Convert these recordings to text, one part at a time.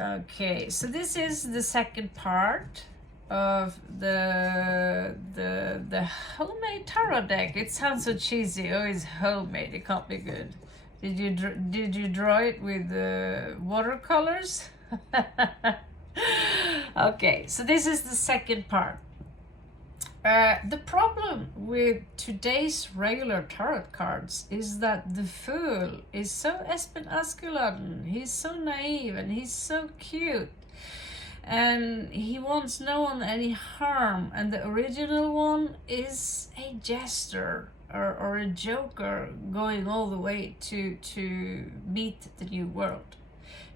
Okay, so this is the second part of the homemade tarot deck. It sounds so cheesy. Oh, it's homemade. It can't be good. Did you draw it with watercolors? Okay, so this is the second part. The problem with today's regular tarot cards is that the Fool is so Espen Askeladden. He's so naive and he's so cute. And he wants no one any harm. And the original one is a jester or a joker going all the way to meet the new world.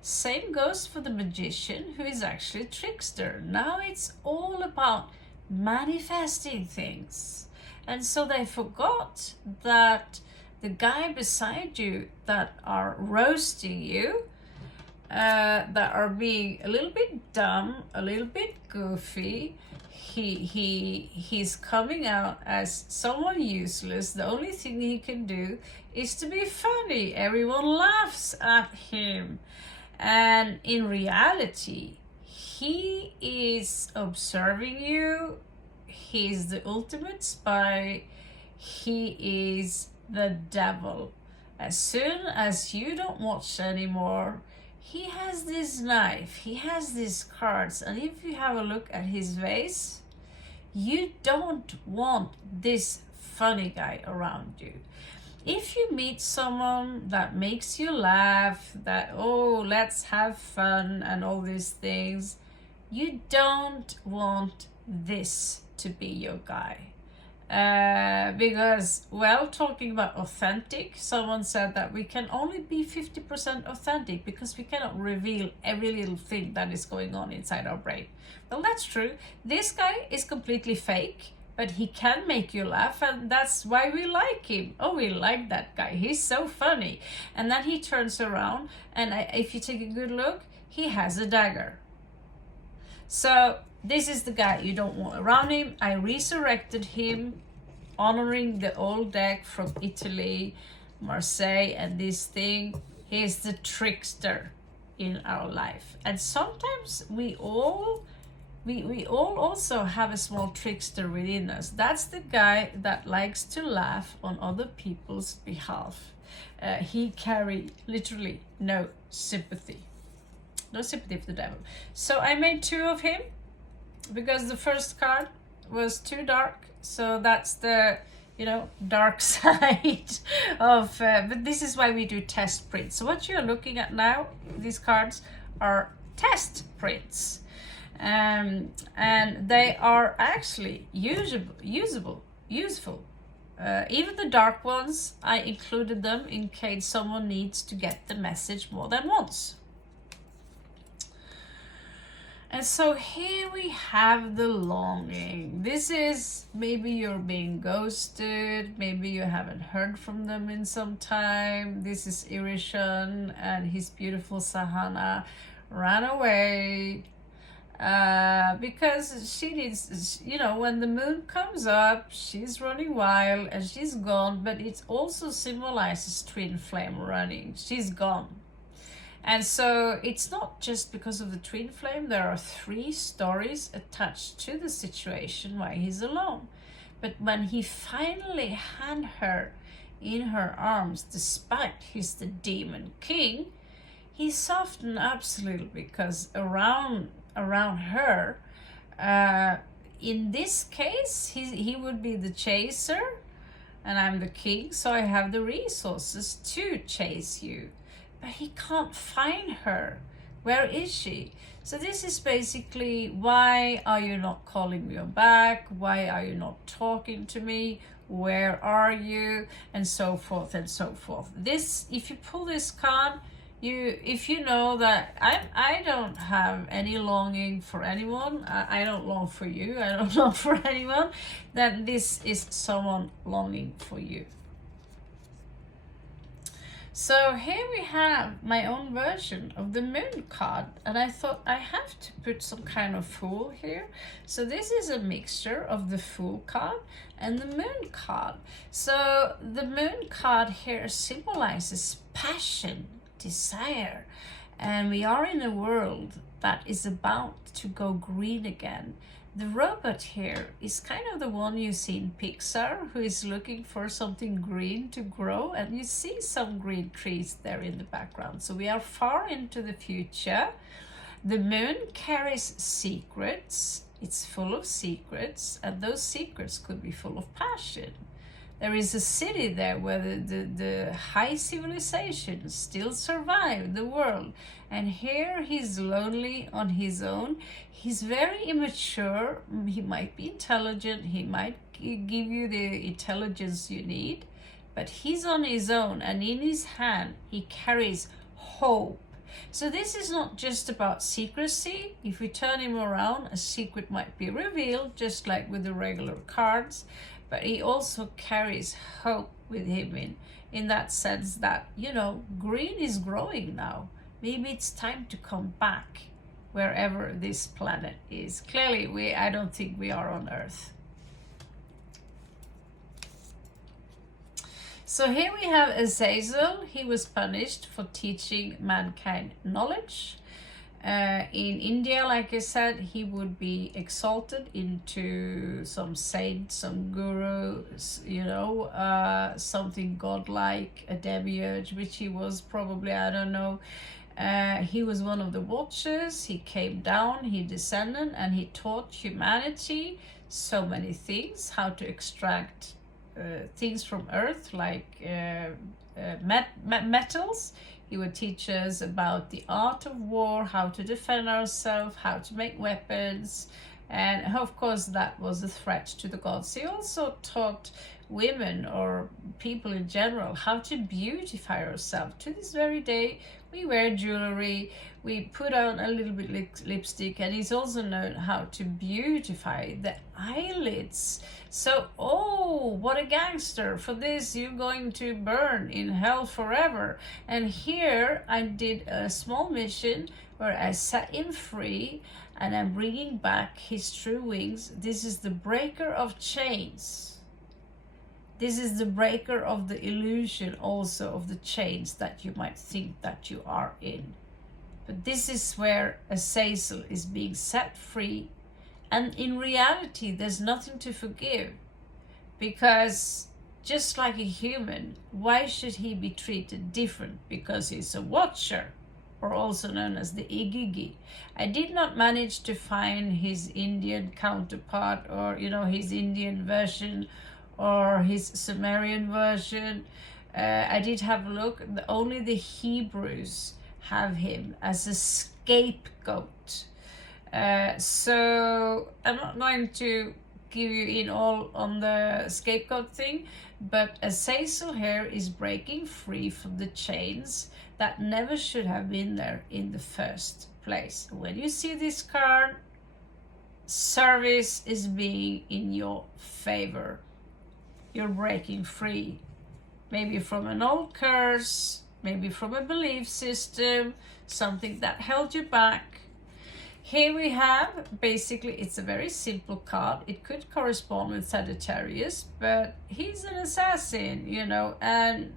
Same goes for the magician, who is actually a trickster. Now it's all about manifesting things. And so they forgot that the guy beside you that are roasting you, that are being a little bit dumb, a little bit goofy, he's coming out as someone useless. The only thing he can do is to be funny. Everyone laughs at him. And in reality, he is observing you. He's the ultimate spy. He is the devil. As soon as you don't watch anymore, he has this knife, he has these cards, and if you have a look at his face, you don't want this funny guy around you. If you meet someone that makes you laugh, that, oh, let's have fun and all these things, you don't want this to be your guy. Because, well, talking about authentic, someone said that we can only be 50% authentic because we cannot reveal every little thing that is going on inside our brain. Well, that's true. This guy is completely fake, but he can make you laugh, and that's why we like him. Oh, we like that guy. He's so funny. And then he turns around, and if you take a good look, he has a dagger. So this is the guy you don't want around him. I resurrected him, honoring the old deck from Italy, Marseille, and this thing. He's the trickster in our life. And sometimes we all also have a small trickster within us. That's the guy that likes to laugh on other people's behalf. He carry literally no sympathy. No sympathy for the devil. So I made 2 of him because the first card was too dark. So that's the, dark side of, but this is why we do test prints. So what you're looking at now, these cards are test prints. And they are actually useful. Even the dark ones, I included them in case someone needs to get the message more than once. And so here we have the longing. This is maybe you're being ghosted, maybe you haven't heard from them in some time. This is Irishan, and his beautiful Sahana ran away. Because she needs, when the moon comes up, she's running wild and she's gone, but it also symbolizes twin flame running. She's gone. And so it's not just because of the twin flame. There are 3 stories attached to the situation why he's alone. But when he finally had her in her arms, despite he's the demon king, he softened up a little, because around her, in this case, he would be the chaser and I'm the king, so I have the resources to chase you. But he can't find her. Where is she? So this is basically, why are you not calling me back? Why are you not talking to me? Where are you? And so forth and so forth. This, if you pull this card, if you know that I don't have any longing for anyone, I don't long for you, I don't long for anyone, then this is someone longing for you. So here we have my own version of the moon card, and I thought I have to put some kind of fool here. So this is a mixture of the fool card and the moon card. So the moon card here symbolizes passion, desire, And we are in a world that is about to go green again. The robot here is kind of the one you see in Pixar, who is looking for something green to grow, and you see some green trees there in the background. So we are far into the future. The moon carries secrets. It's full of secrets, and those secrets could be full of passion. There is a city there where the high civilizations still survive the world. And here he's lonely on his own. He's very immature. He might be intelligent. He might give you the intelligence you need. But he's on his own, and in his hand he carries hope. So this is not just about secrecy. If we turn him around, a secret might be revealed, just like with the regular cards. But he also carries hope with him in that sense that, you know, green is growing now. Maybe it's time to come back wherever this planet is. Clearly, I don't think we are on Earth. So here we have Azazel. He was punished for teaching mankind knowledge. In India, like I said, he would be exalted into some saint, some guru, you know, something godlike, a demiurge, which he was probably, I don't know. He was one of the watchers. He came down, he descended, and he taught humanity so many things, how to extract things from earth, like metals. He would teach us about the art of war, how to defend ourselves, how to make weapons. And of course, that was a threat to the gods. He also taught women or people in general how to beautify ourselves. To this very day, we wear jewelry, we put on a little bit lipstick, and he's also known how to beautify the eyelids. So, oh, what a gangster. For this, you're going to burn in hell forever. And here I did a small mission where I set him free, and I'm bringing back his true wings. This is the breaker of chains. This is the breaker of the illusion also of the chains that you might think that you are in. But this is where Azazel is being set free. And in reality, there's nothing to forgive. Because just like a human, why should he be treated different because he's a watcher? Or also known as the Igigi. I did not manage to find his Indian counterpart, or, you know, his Indian version, or his Sumerian version. I did have a look. Only the Hebrews have him as a scapegoat. So I'm not going to give you in all on the scapegoat thing, but Azazel here is breaking free from the chains that never should have been there in the first place. When you see this card, service is being in your favor. You're breaking free, maybe from an old curse, maybe from a belief system, something that held you back. Here we have, basically, it's a very simple card. It could correspond with Sagittarius, but he's an assassin, you know, and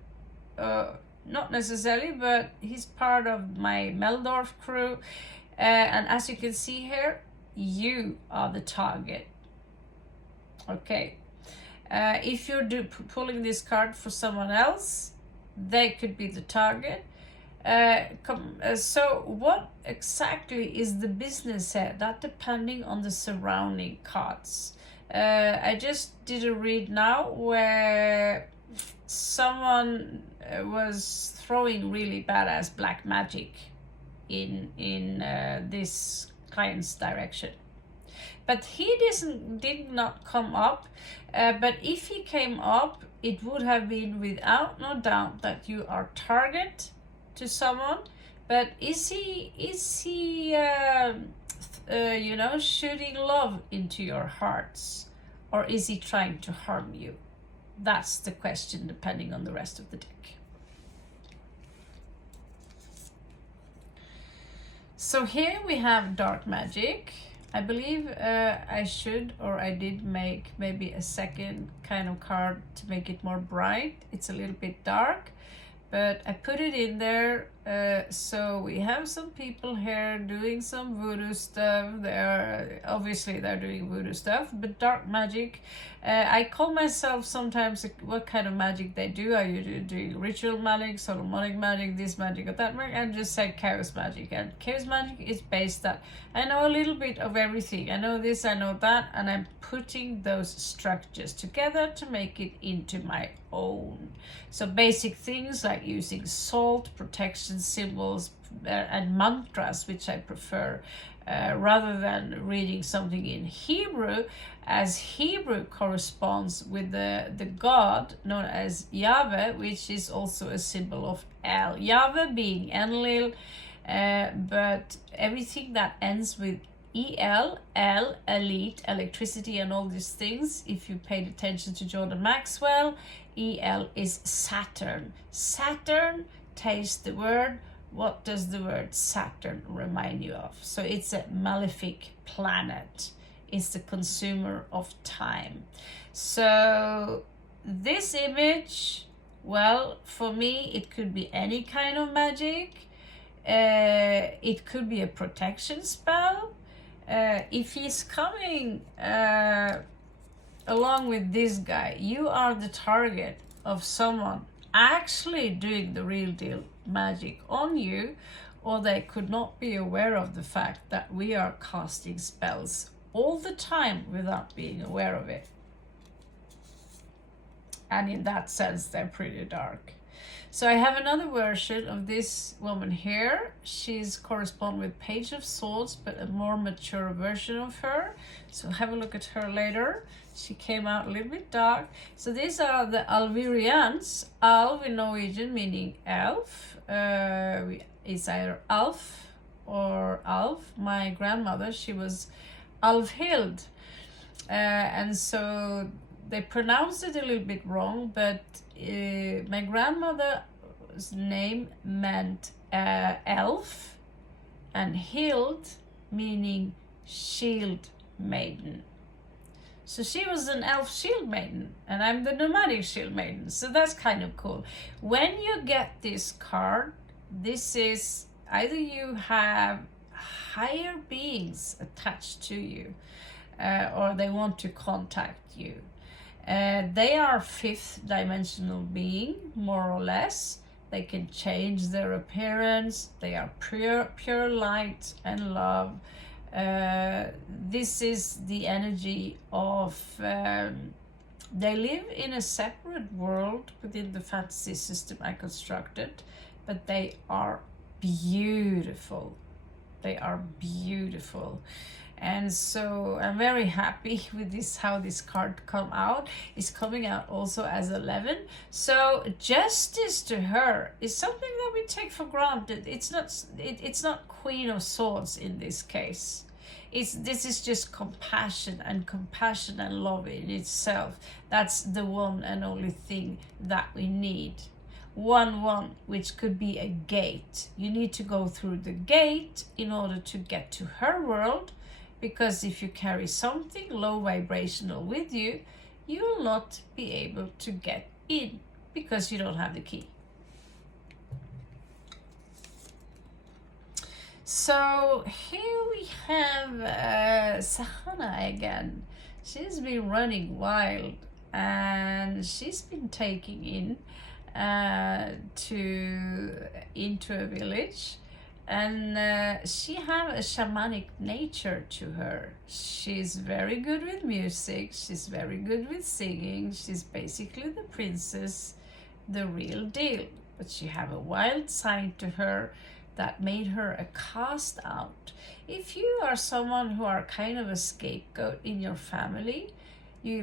not necessarily, but he's part of my Meldorf crew. And as you can see here, you are the target. Okay. If you're pulling this card for someone else, they could be the target. So what exactly is the business here? That depending on the surrounding cards. I just did a read now where someone was throwing really badass black magic in this client's direction. But he did not come up. But if he came up, it would have been without no doubt that you are target to someone. But is he you know, shooting love into your hearts, or is he trying to harm you? That's the question, depending on the rest of the deck. So here we have dark magic. I believe I should, or I did make maybe a second kind of card to make it more bright. It's a little bit dark, but I put it in there So we have some people here doing some voodoo stuff. They're doing voodoo stuff, but dark magic. I call myself sometimes what kind of magic they do. Are you doing ritual magic, Solomonic magic, this magic or that magic? And just say chaos magic. And chaos magic is based that I know a little bit of everything. I know this, I know that, and I'm putting those structures together to make it into my own. So basic things like using salt, protection symbols, and mantras, which I prefer, rather than reading something in Hebrew, as Hebrew corresponds with the God known as Yahweh, which is also a symbol of El. Yahweh being Enlil, but everything that ends with EL, L, elite, electricity, and all these things, if you paid attention to Jordan Maxwell, EL is Saturn. Saturn, taste the word. What does the word Saturn remind you of? So it's a malefic planet. It's the consumer of time. So this image, well, for me, it could be any kind of magic. It could be a protection spell. If he's coming along with this guy, you are the target of someone actually doing the real deal magic on you, or they could not be aware of the fact that we are casting spells all the time without being aware of it. And in that sense, they're pretty dark. So I have another version of this woman here. She's correspond with Page of Swords, but a more mature version of her. So have a look at her later. She came out a little bit dark. So these are the Alvirians. Alv in Norwegian meaning elf. It's either Alf or Alv. My grandmother, she was Alvhild. And so they pronounced it a little bit wrong, but my grandmother's name meant elf, and Hild meaning shield maiden. So she was an elf shield maiden, and I'm the nomadic shield maiden. So that's kind of cool. When you get this card, this is either you have higher beings attached to you, or they want to contact you. They are fifth dimensional being, more or less. They can change their appearance. They are pure light and love. This is the energy of, they live in a separate world within the fantasy system I constructed, but they are beautiful. They are beautiful. And so I'm very happy with this, how this card come out. It's coming out also as 11. So justice to her is something that we take for granted. It's not Queen of Swords in this case. This is just compassion and love in itself. That's the one and only thing that we need. 1-1, which could be a gate. You need to go through the gate in order to get to her world. Because if you carry something low vibrational with you, you will not be able to get in because you don't have the key. So here we have Sahana again. She's been running wild and she's been taking in into a village. And she have a shamanic nature to her. She's very good with music. She's very good with singing. She's basically the princess, the real deal. But she have a wild side to her that made her a cast out. If you are someone who are kind of a scapegoat in your family,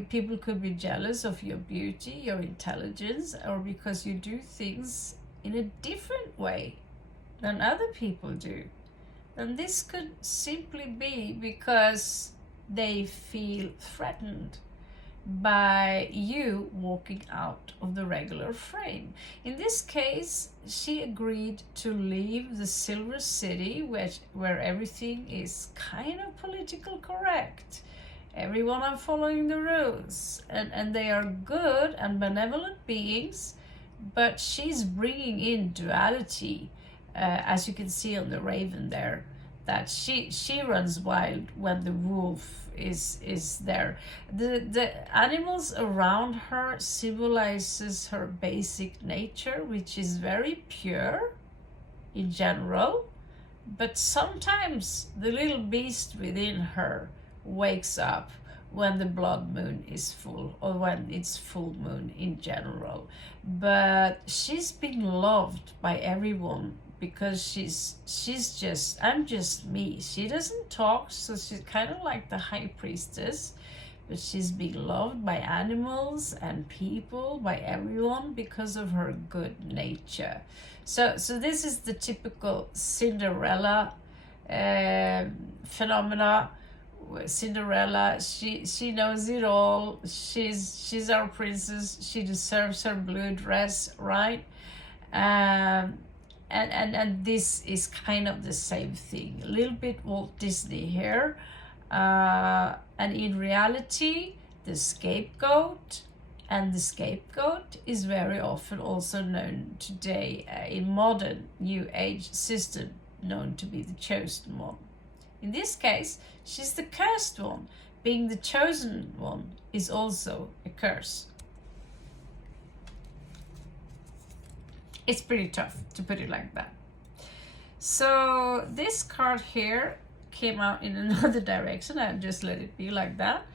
people could be jealous of your beauty, your intelligence, or because you do things in a different way than other people do. And this could simply be because they feel threatened by you walking out of the regular frame. In this case, she agreed to leave the Silver City, where everything is kind of political correct. Everyone are following the rules, and they are good and benevolent beings, but she's bringing in duality. as you can see on the raven there, that she runs wild when the wolf is there. The animals around her symbolizes her basic nature, which is very pure in general, but sometimes the little beast within her wakes up when the blood moon is full, or when it's full moon in general. But she's being loved by everyone because she's just, I'm just me. She doesn't talk, so she's kind of like the high priestess, but she's being loved by animals and people, by everyone, because of her good nature. So this is the typical Cinderella phenomena. Cinderella, she knows it all. She's our princess. She deserves her blue dress, right? And this is kind of the same thing, a little bit Walt Disney here. And in reality, the scapegoat, and the scapegoat is very often also known today in modern New Age system, known to be the chosen one. In this case, she's the cursed one. Being the chosen one is also a curse. It's pretty tough, to put it like that. So this card here came out in another direction. I just let it be like that.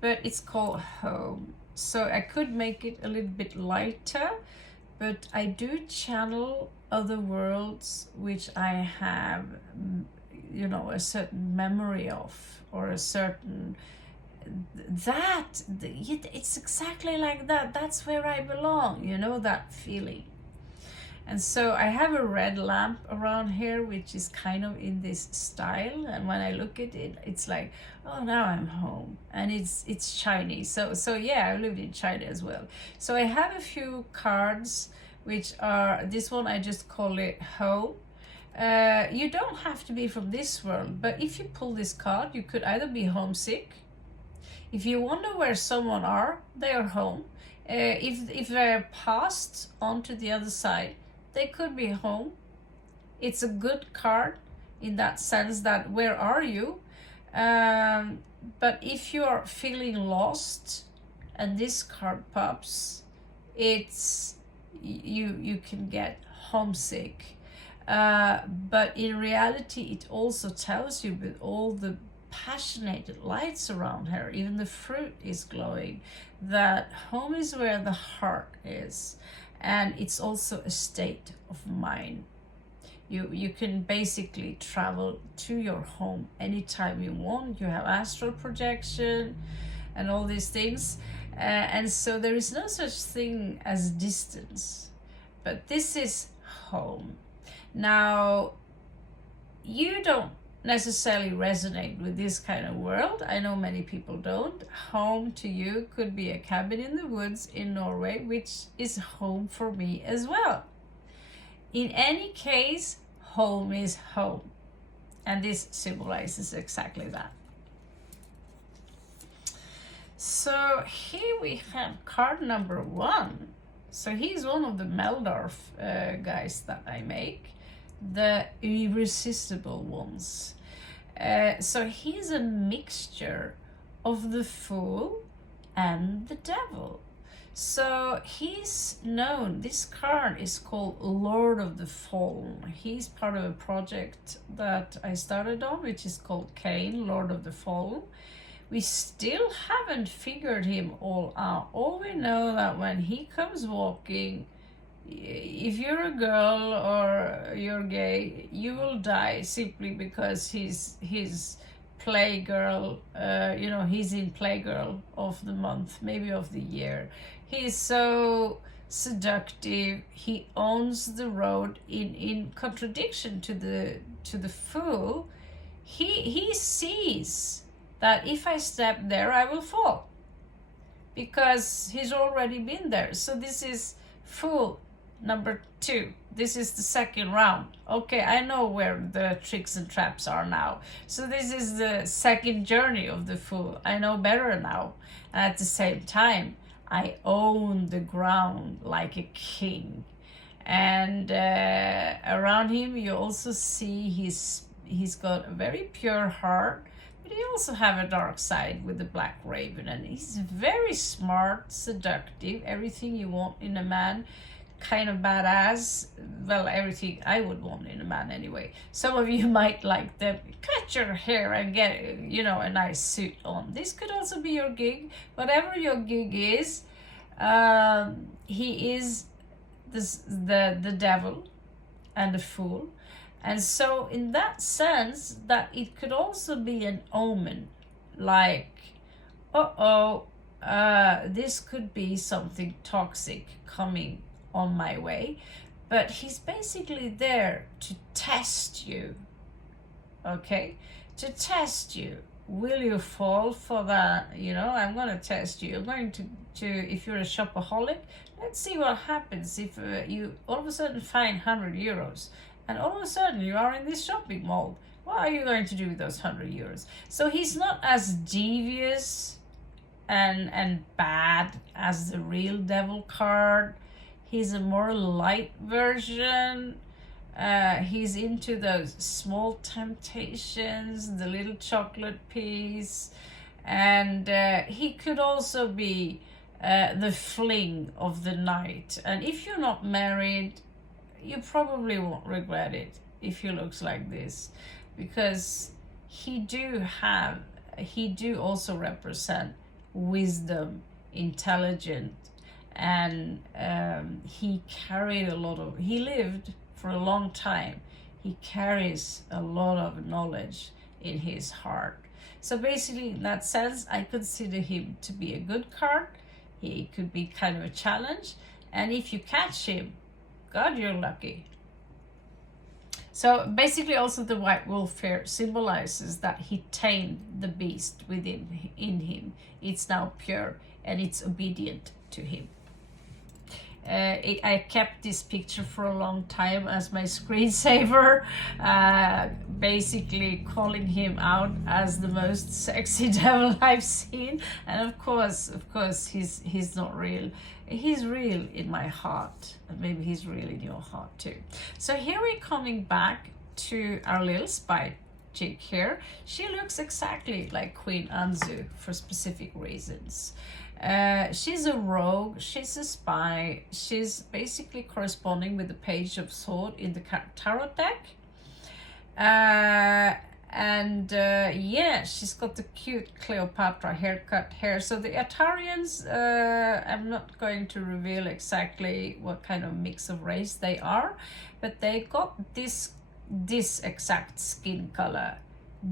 But it's called Home. So I could make it a little bit lighter, but I do channel other worlds which I have, you know, a certain memory of, or a certain, it's exactly like that. That's where I belong, you know, that feeling. And so I have a red lamp around here, which is kind of in this style. And when I look at it, it's like, oh, now I'm home. And it's shiny. So yeah, I lived in China as well. So I have a few cards, which are, this one I just call it Home. You don't have to be from this world, but if you pull this card, you could either be homesick. If you wonder where someone are, they are home. If they're passed on to the other side, they could be home. It's a good card in that sense that where are you? But if you are feeling lost and this card pops, it's you can get homesick. But in reality, it also tells you with all the passionate lights around her, even the fruit is glowing, that home is where the heart is. And it's also a state of mind. You can basically travel to your home anytime you want. You have astral projection and all these things. And so there is no such thing as distance. But this is home. Now, you don't necessarily resonate with this kind of world. I know many people don't. Home to you could be a cabin in the woods in Norway, which is home for me as well. In any case, home is home. And this symbolizes exactly that. So here we have card number 1. So he's one of the Meldorf guys that I make, the irresistible ones. So he's a mixture of the Fool and the Devil. So he's known, this card is called Lord of the Fallen. He's part of a project that I started on, which is called Cain, Lord of the Fallen. We still haven't figured him all out. All we know that when he comes walking, if you're a girl or you're gay, you will die simply because he's Playgirl, you know, he's in Playgirl of the month, maybe of the year. He's so seductive. He owns the road in contradiction to the Fool. He sees that if I step there, I will fall because he's already been there. So this is Fool number 2. This is the second round. Okay, I know where the tricks and traps are now. So this is the second journey of the Fool. I know better now. And at the same time, I own the ground like a king. And around him you also see he's got a very pure heart, but he also have a dark side with the Black Raven, and he's very smart, seductive, everything you want in a man, kind of badass. Well, everything I would want in a man anyway. Some of you might like them. Cut your hair and get, you know, a nice suit on. This could also be your gig. Whatever your gig is, he is the devil and the fool. And so in that sense, that it could also be an omen, like, this could be something toxic coming on my way. But he's basically there to test you, okay? To test you. Will you fall for that? You know, I'm going to test you. I'm going to if you're a shopaholic, let's see what happens if you all of a sudden find 100 euros and all of a sudden you are in this shopping mall. What are you going to do with those 100 euros? So he's not as devious and bad as the real devil card. He's a more light version. He's into those small temptations, the little chocolate piece. And he could also be the fling of the night. And if you're not married, you probably won't regret it if he looks like this. Because he do also represent wisdom, intelligent, and he lived for a long time. He carries a lot of knowledge in his heart. So basically, in that sense, I consider him to be a good card. He could be kind of a challenge, and if you catch him, God, you're lucky. So basically, also the white wolf here symbolizes that he tamed the beast within in him. It's now pure and it's obedient to him. I kept this picture for a long time as my screensaver, basically calling him out as the most sexy devil I've seen. And of course, he's not real. He's real in my heart, and maybe he's real in your heart too. So here we're coming back to our little spy chick here. She looks exactly like Queen Anzu for specific reasons. She's a rogue, she's a spy, she's basically corresponding with the Page of Swords in the tarot deck. Yeah, she's got the cute Cleopatra haircut hair. So the Atarians, I'm not going to reveal exactly what kind of mix of race they are, but they got this exact skin color,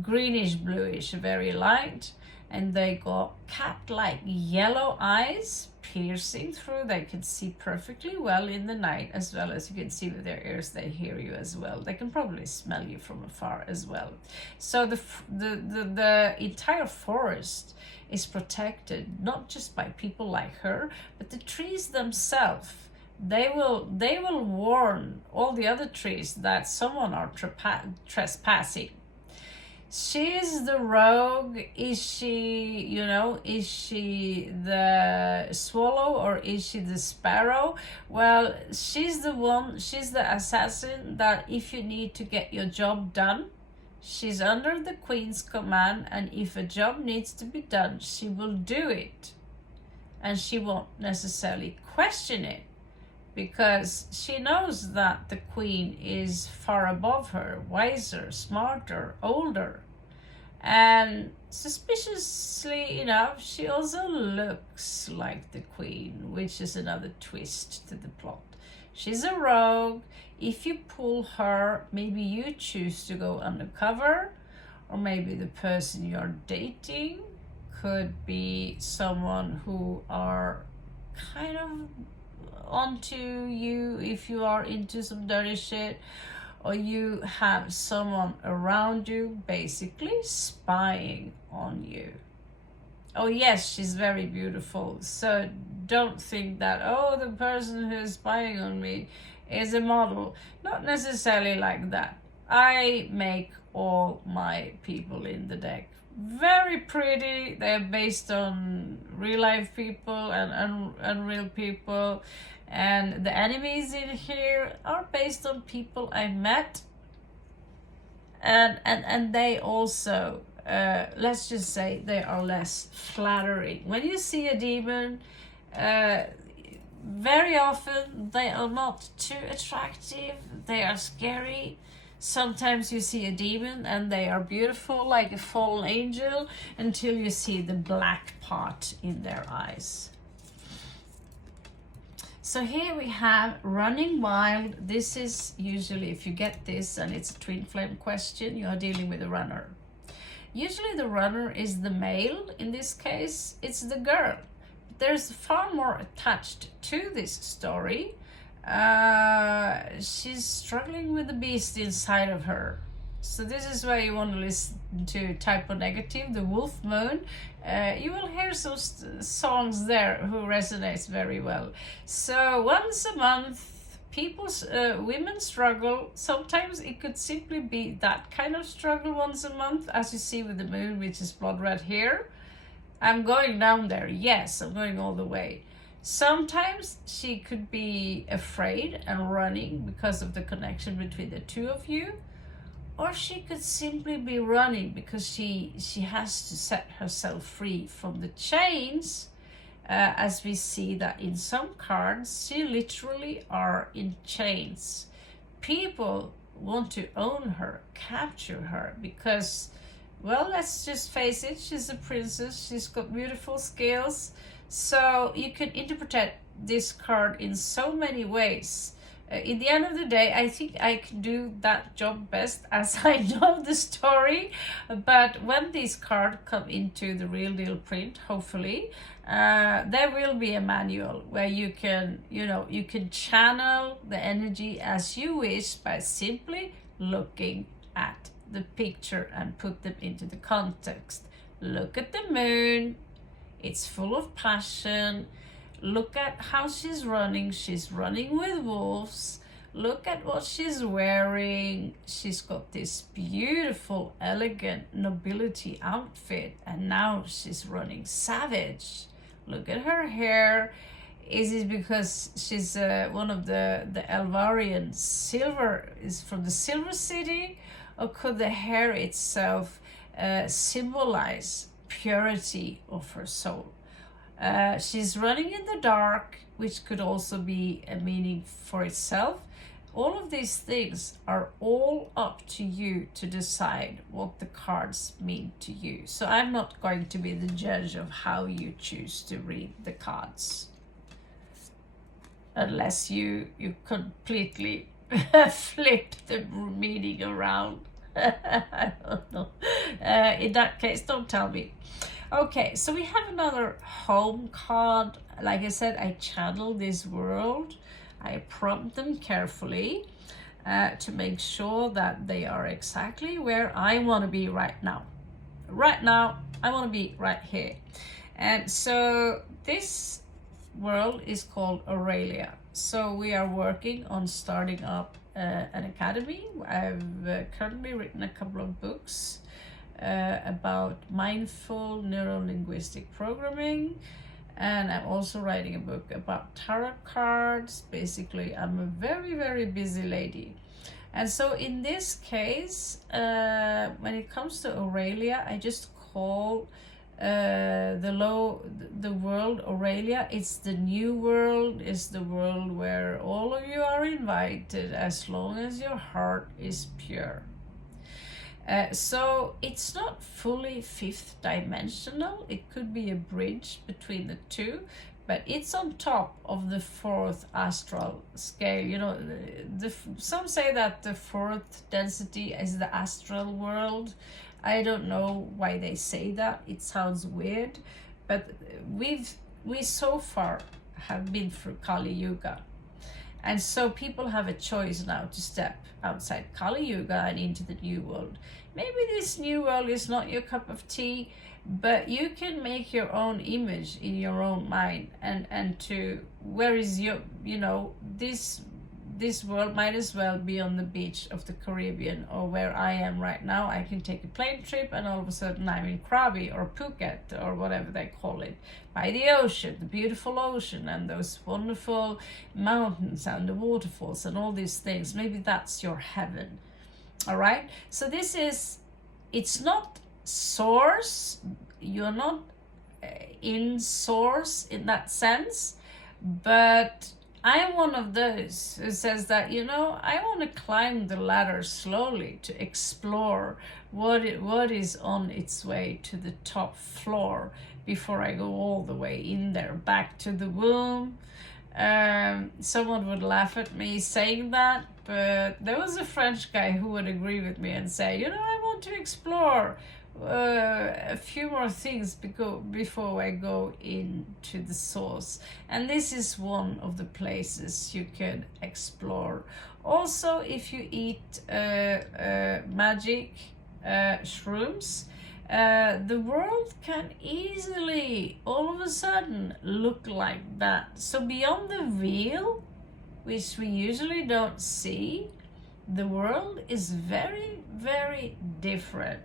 greenish bluish, very light. And they got cat-like yellow eyes piercing through. They can see perfectly well in the night, as well as you can see with their ears. They hear you as well. They can probably smell you from afar as well. So the entire forest is protected not just by people like her, but the trees themselves. They will warn all the other trees that someone are trespassing. She is the rogue. Is she the swallow or is she the sparrow? Well, she's the assassin that if you need to get your job done, she's under the queen's command, and if a job needs to be done, she will do it. And she won't necessarily question it, because she knows that the queen is far above her, wiser, smarter, older. And suspiciously enough, she also looks like the queen, which is another twist to the plot. She's a rogue. If you pull her, maybe you choose to go undercover, or maybe the person you're dating could be someone who are kind of onto you if you are into some dirty shit, or you have someone around you basically spying on you. Oh yes, she's very beautiful, so don't think that, oh, the person who's spying on me is a model. Not necessarily like that. I make all my people in the deck. Very pretty. They're based on real life people and unreal people. And the enemies in here are based on people I met. And they also, let's just say, they are less flattering. When you see a demon, very often they are not too attractive. They are scary. Sometimes you see a demon and they are beautiful like a fallen angel until you see the black part in their eyes. So here we have Running Wild. This is usually, if you get this and it's a twin flame question, you are dealing with a runner. Usually the runner is the male. In this case, it's the girl. There's far more attached to this story. She's struggling with the beast inside of her. So this is why you want to listen to Type O Negative, the Wolf Moon. You will hear some songs there who resonates very well. So once a month, women struggle. Sometimes it could simply be that kind of struggle once a month, as you see with the moon, which is blood red here. I'm going down there. Yes, I'm going all the way. Sometimes she could be afraid and running because of the connection between the two of you. Or she could simply be running because she has to set herself free from the chains, as we see that in some cards, she literally are in chains. People want to own her, capture her, because, well, let's just face it, she's a princess, she's got beautiful skills. So you can interpret this card in so many ways. In the end of the day, I think I can do that job best as I know the story. But when these cards come into the real deal print, hopefully, there will be a manual where you can channel the energy as you wish by simply looking at the picture and put them into the context. Look at the moon. It's full of passion. Look at how she's running. She's running with wolves. Look at what she's wearing. She's got this beautiful, elegant nobility outfit, and now she's running savage. Look at her hair. Is it because she's one of the Elvarian silver, is from the Silver City? Or could the hair itself symbolize purity of her soul? She's running in the dark, which could also be a meaning for itself. All of these things are all up to you to decide what the cards mean to you. So I'm not going to be the judge of how you choose to read the cards. Unless you completely flip the meaning around. I don't know. In that case, don't tell me. Okay, so we have another home card. Like I said, I channel this world. I prompt them carefully to make sure that they are exactly where I want to be right now. Right now, I want to be right here. And so this world is called Aurelia. So we are working on starting up an academy. I've currently written a couple of books about mindful neuro-linguistic programming, and I'm also writing a book about tarot cards. Basically, I'm a very, very busy lady. And so in this case, when it comes to Aurelia, I just call the world Aurelia. It's the new world. It's the world where all of you are invited as long as your heart is pure. So it's not fully fifth dimensional. It could be a bridge between the two, but it's on top of the fourth astral scale. You know, some say that the fourth density is the astral world. I don't know why they say that. It sounds weird, but we so far have been through Kali Yuga. And so people have a choice now to step outside Kali Yuga and into the new world. Maybe this new world is not your cup of tea, but you can make your own image in your own mind and to where is your, this this world might as well be on the beach of the Caribbean, or where I am right now. I can take a plane trip and all of a sudden I'm in Krabi or Phuket or whatever they call it, by the ocean, the beautiful ocean, and those wonderful mountains and the waterfalls and all these things. Maybe that's your heaven. All right, so this is, it's not source, you're not in source in that sense, but I'm one of those who says that, you know, I want to climb the ladder slowly to explore what is on its way to the top floor before I go all the way in there, back to the womb. Someone would laugh at me saying that, but there was a French guy who would agree with me and say, you know, I want to explore a few more things before I go into the source, and this is one of the places you can explore. Also, if you eat magic shrooms, the world can easily all of a sudden look like that. So beyond the veil, which we usually don't see, the world is very, very different.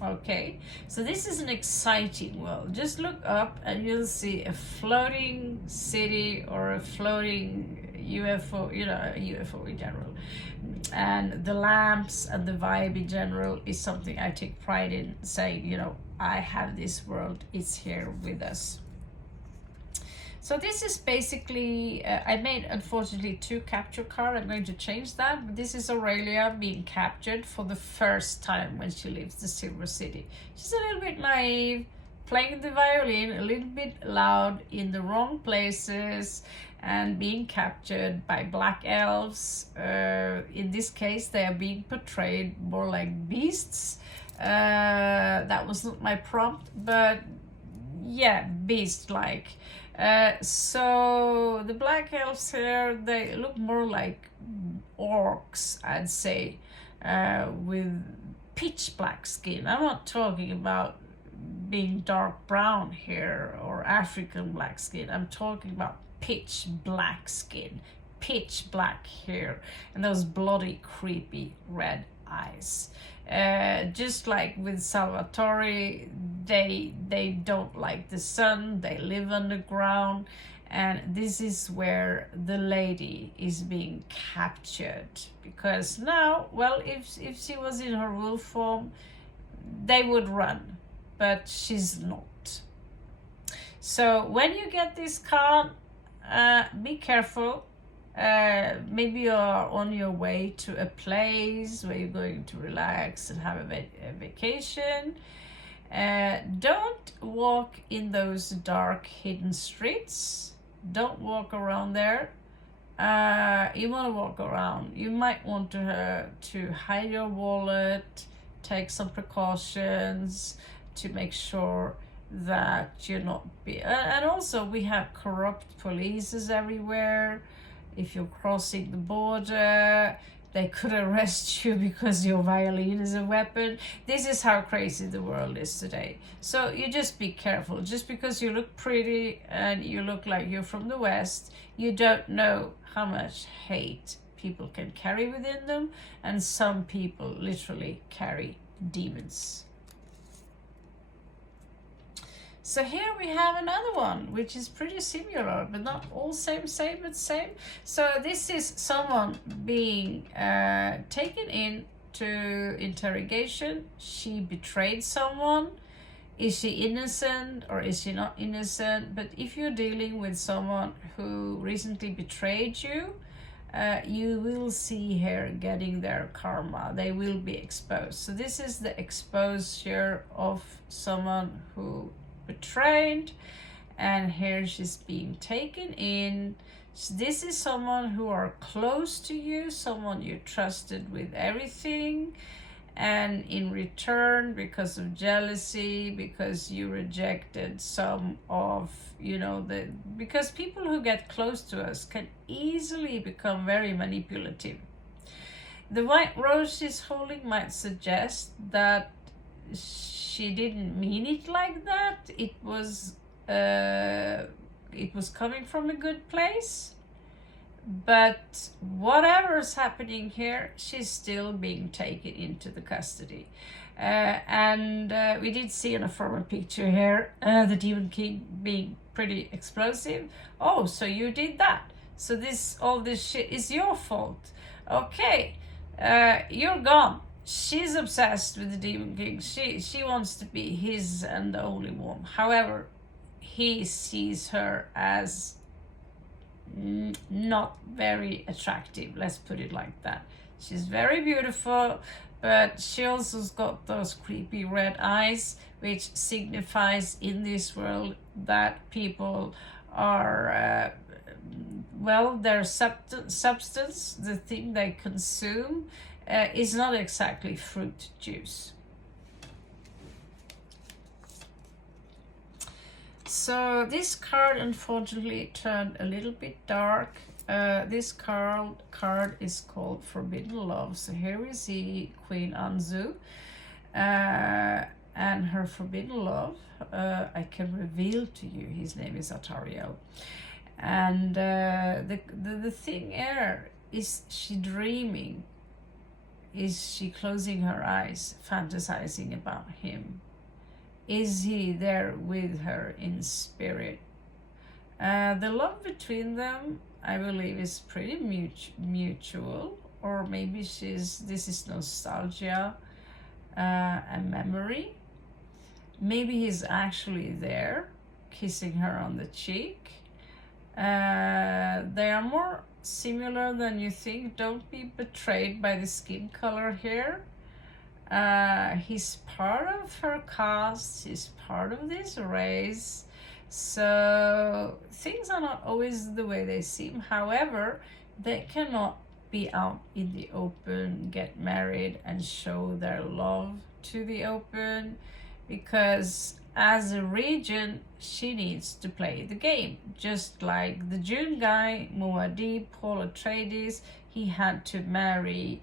Okay, so this is an exciting world. Just look up and you'll see a floating city or a floating UFO, you know, a UFO in general. And the lamps and the vibe in general is something I take pride in, saying, you know, I have this world, it's here with us. So this is basically, I made unfortunately 2 capture cards. I'm going to change that, but this is Aurelia being captured for the first time when she leaves the Silver City. She's a little bit naive, playing the violin a little bit loud in the wrong places, and being captured by black elves. In this case, they are being portrayed more like beasts. That was not my prompt, but yeah, beast-like. So the black elves here, they look more like orcs, I'd say, with pitch black skin. I'm not talking about being dark brown here or African black skin. I'm talking about pitch black skin, pitch black hair, and those bloody, creepy red eyes. Just like with Salvatore, they don't like the sun, they live underground, and this is where the lady is being captured, because now, well, if she was in her wolf form, they would run, but she's not. So when you get this card, be careful. Maybe you're on your way to a place where you're going to relax and have a vacation. Don't walk in those dark hidden streets. Don't walk around there. You want to walk around. You might want to hide your wallet, take some precautions to make sure that you're not and also we have corrupt polices everywhere. If you're crossing the border, they could arrest you because your violin is a weapon. This is how crazy the world is today. So you just be careful. Just because you look pretty and you look like you're from the West, you don't know how much hate people can carry within them, and some people literally carry demons. So here we have another one, which is pretty similar, but not all same, but same. So this is someone being taken into interrogation. She betrayed someone. Is she innocent or is she not innocent? But if you're dealing with someone who recently betrayed you, you will see her getting their karma. They will be exposed. So this is the exposure of someone who betrayed, and here she's being taken in. So this is someone who are close to you, someone you trusted with everything, and in return, because of jealousy, because you rejected some of, you know, because people who get close to us can easily become very manipulative. The white rose she's holding might suggest that she didn't mean it like that. It was coming from a good place, but whatever's happening here, she's still being taken into the custody. And we did see in a former picture here the Demon King being pretty explosive. Oh, so you did that. So all this shit is your fault. Okay, you're gone. She's obsessed with the Demon King. She wants to be his and the only one. However, he sees her as not very attractive. Let's put it like that. She's very beautiful, but she also's got those creepy red eyes, which signifies in this world that people are, well, their substance, the thing they consume, is not exactly fruit juice. So this card unfortunately turned a little bit dark. This card is called Forbidden Love. So here we see Queen Anzu and her forbidden love. I can reveal to you his name is Atariel. And the thing here, is she dreaming? Is she closing her eyes, fantasizing about him? Is he there with her in spirit? The love between them, I believe, is pretty mutual, or maybe this is nostalgia, a memory. Maybe he's actually there, kissing her on the cheek. They are more similar than you think. Don't be betrayed by the skin color here. He's part of her caste, he's part of this race, so things are not always the way they seem. However, they cannot be out in the open, get married and show their love to the open, because as a regent she needs to play the game, just like the June guy, Muad'Dib, Paul Atreides. He had to marry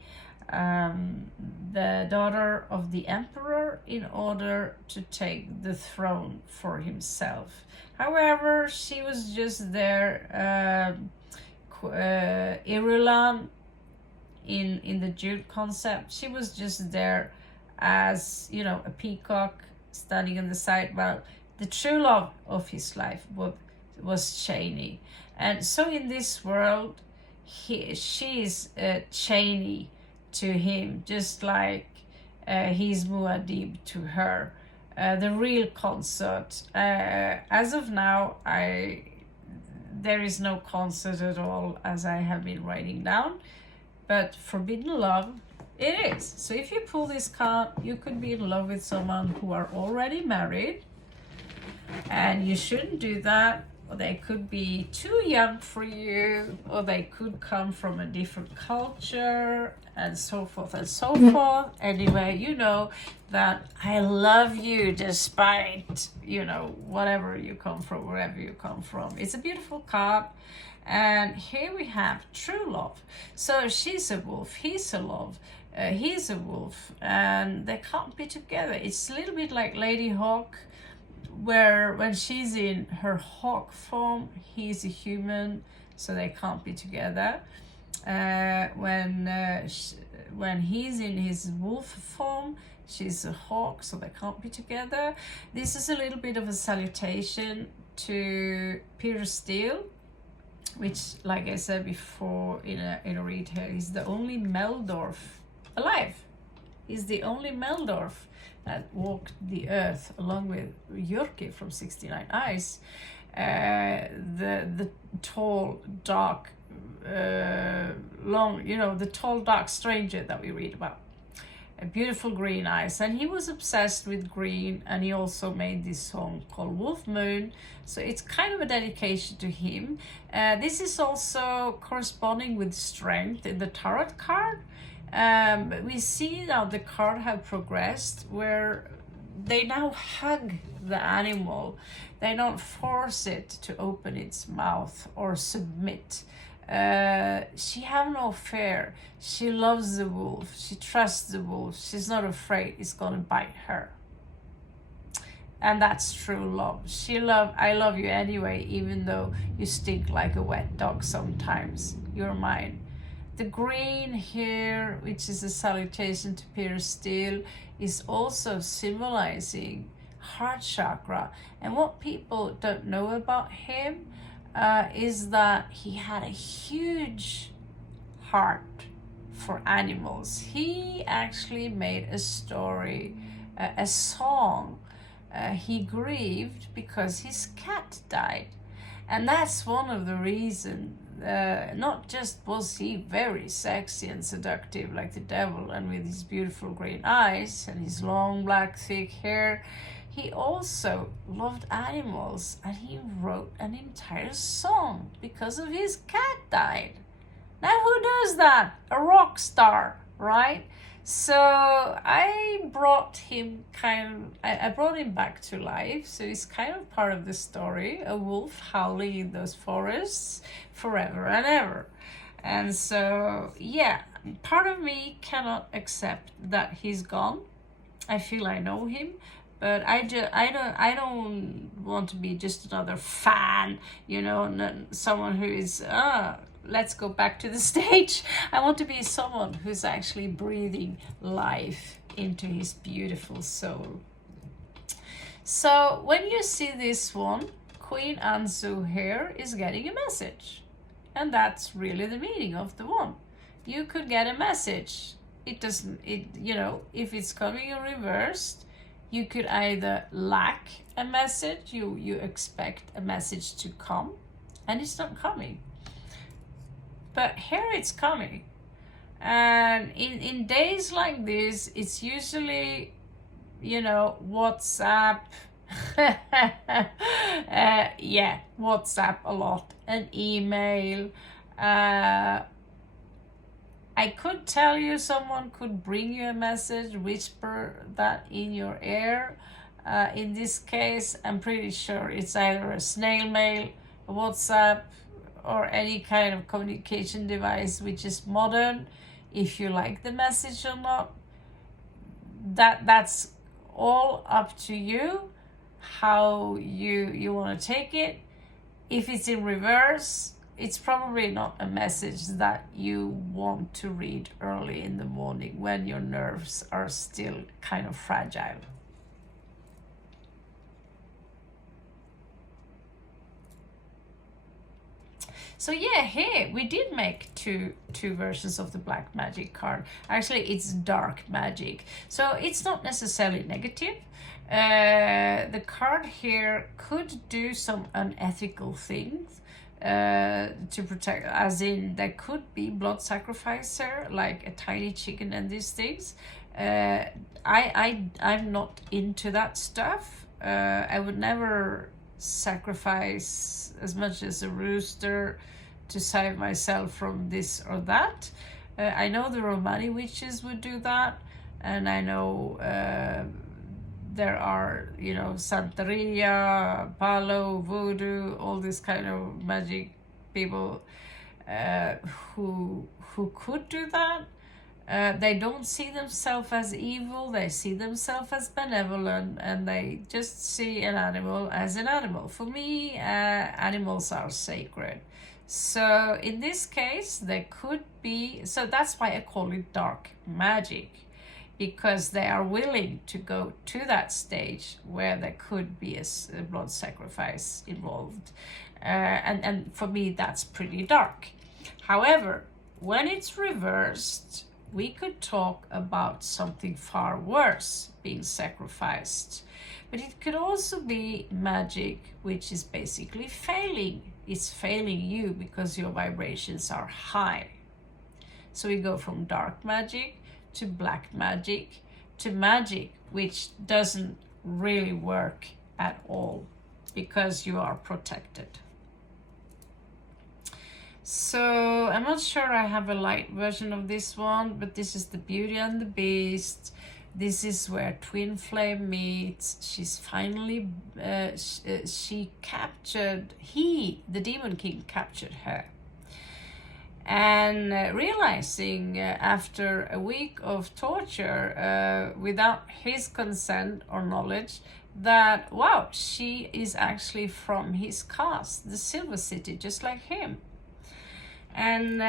the daughter of the emperor in order to take the throne for himself. However, she was just there, Irulan in the Jude concept. She was just there as, you know, a peacock standing on the side. Well, the true love of his life was Chani. And so in this world, she's Chani to him, just like he's Muad'Dib to her. The real concert. As of now, there is no concert at all, as I have been writing down. But Forbidden Love, it is. So if you pull this card, you could be in love with someone who are already married, and you shouldn't do that. Or they could be too young for you, or they could come from a different culture, and so forth and so forth. Anyway, you know that I love you despite, you know, whatever you come from, wherever you come from. It's a beautiful card. And here we have true love. So she's a wolf, he's a love, he's a wolf, and they can't be together. It's a little bit like Lady Hawk, where when she's in her hawk form, he's a human, so they can't be together. When he's in his wolf form, she's a hawk, so they can't be together. This is a little bit of a salutation to Peter Steele, which, like I said before in a read here, he's the only Meldorf alive. He's the only Meldorf that walked the earth along with Yorki from 69 Eyes, the tall, dark, long, you know, the tall, dark stranger that we read about. A beautiful green eyes, and he was obsessed with green, and he also made this song called Wolf Moon, so it's kind of a dedication to him. This is also corresponding with strength in the tarot card. We see now the card have progressed where they now hug the animal. They don't force it to open its mouth or submit. She have no fear. She loves the wolf. She trusts the wolf. She's not afraid it's gonna bite her. And that's true love. I love you anyway, even though you stink like a wet dog sometimes. You're mine. The green here, which is a salutation to Peter Steele, is also symbolizing heart chakra. And what people don't know about him is that he had a huge heart for animals. He actually made a story, a song. He grieved because his cat died. And that's one of the reasons. Not just was he very sexy and seductive like the devil and with his beautiful green eyes and his long black thick hair, he also loved animals, and he wrote an entire song because of his cat died. Now who does that? A rock star, right? So I brought him I brought him back to life. So he's kind of part of the story, a wolf howling in those forests forever and ever. And so, yeah, part of me cannot accept that he's gone. I feel I know him, but I don't want to be just another fan, you know, someone who is let's go back to the stage. I want to be someone who's actually breathing life into his beautiful soul. So when you see this one, Queen Anzu here is getting a message. And that's really the meaning of the one. You could get a message. You know, if it's coming in reversed, you could either lack a message, you expect a message to come, and it's not coming. But here it's coming. And in days like this, it's usually, you know, WhatsApp. Yeah, WhatsApp a lot. An email. I could tell you someone could bring you a message, whisper that in your ear. In this case, I'm pretty sure it's either a snail mail, a WhatsApp, or any kind of communication device which is modern. If you like the message or not, that's all up to you, how you want to take it. If it's in reverse, it's probably not a message that you want to read early in the morning when your nerves are still kind of fragile. So yeah, here we did make two versions of the black magic card. Actually, it's dark magic, so it's not necessarily negative. The card here could do some unethical things to protect, as in there could be blood sacrifice here, like a tiny chicken and these things. I'm not into that stuff. I would never sacrifice as much as a rooster to save myself from this or that. I know the Romani witches would do that, and I know there are, you know, Santeria, Palo, Voodoo, all this kind of magic people who could do that. They don't see themselves as evil, they see themselves as benevolent, and they just see an animal as an animal. For me, animals are sacred. So in this case, there could be, so that's why I call it dark magic, because they are willing to go to that stage where there could be a blood sacrifice involved. And for me, that's pretty dark. However, when it's reversed, we could talk about something far worse being sacrificed. But it could also be magic, which is basically failing. It's failing you because your vibrations are high. So we go from dark magic to black magic to magic, which doesn't really work at all because you are protected. So I'm not sure I have a light version of this one, but this is the Beauty and the Beast. This is where Twin Flame meets. She's finally, she captured, the Demon King captured her. And realizing after a week of torture, without his consent or knowledge, that, wow, she is actually from his caste, the Silver City, just like him. And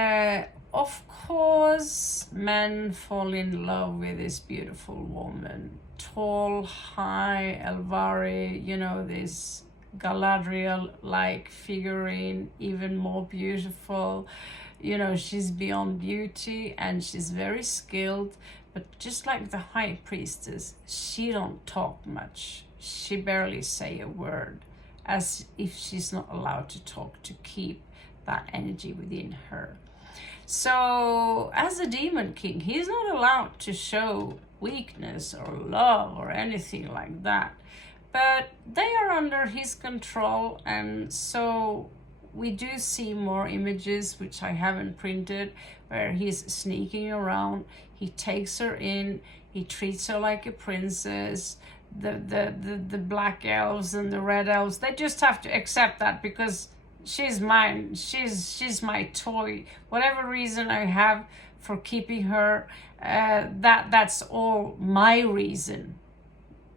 of course, men fall in love with this beautiful woman. Tall, high, Elvari, you know, this Galadriel-like figurine, even more beautiful. You know, she's beyond beauty and she's very skilled. But just like the High Priestess, she don't talk much. She barely say a word, as if she's not allowed to talk, to keep that energy within her. So as a Demon King, he's not allowed to show weakness or love or anything like that. But they are under his control, and so we do see more images, which I haven't printed, where he's sneaking around. He takes her in, he treats her like a princess. The black elves and the red elves, they just have to accept that because she's mine. She's my toy. Whatever reason I have for keeping her, that's all my reason,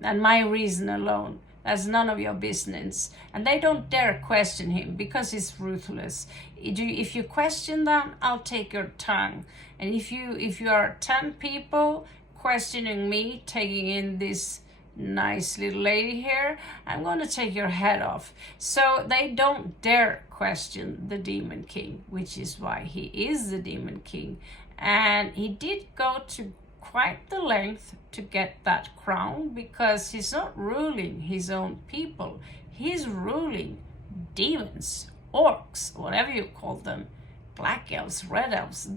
and my reason alone. That's none of your business. And they don't dare question him because he's ruthless. If you question them, I'll take your tongue. And if you are 10 people questioning me, taking in this nice little lady here, I'm going to take your head off. So they don't dare question the Demon King, which is why he is the Demon King. And he did go to quite the length to get that crown, because he's not ruling his own people. He's ruling demons, orcs, whatever you call them, black elves, red elves.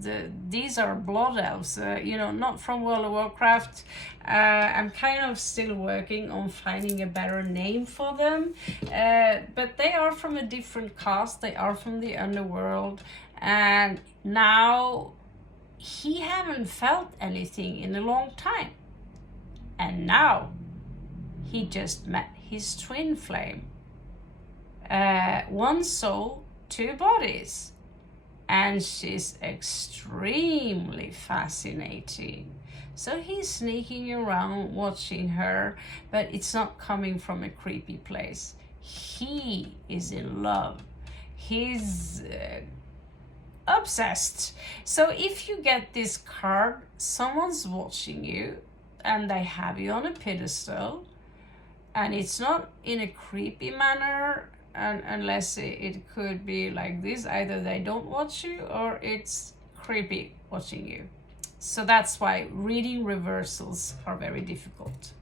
These are blood elves, you know, not from World of Warcraft. I'm kind of still working on finding a better name for them, but they are from a different caste. They are from the underworld, and now he haven't felt anything in a long time. And now he just met his twin flame. One soul, two bodies. And she's extremely fascinating. So he's sneaking around watching her, but it's not coming from a creepy place. He is in love. He's obsessed. So if you get this card, someone's watching you and they have you on a pedestal, and it's not in a creepy manner, and unless it could be like this, either they don't watch you or it's creepy watching you. So that's why reading reversals are very difficult.